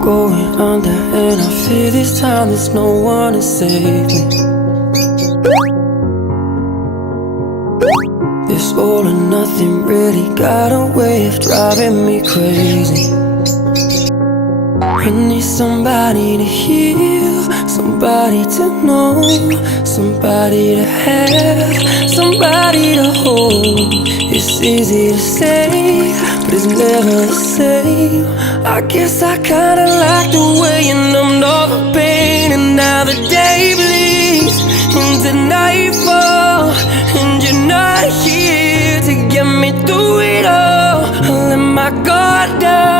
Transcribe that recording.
going under, and I fear this time there's no one to save me. This all or nothing really got a way of driving me crazy. I need somebody to heal, somebody to know, somebody to have, somebody to hold. It's easy to say, but it's never the same. I guess I kinda like the way you numbed all the pain, and now the day bleeds into nightfall, and you're not here to get me through it all. I let my guard down,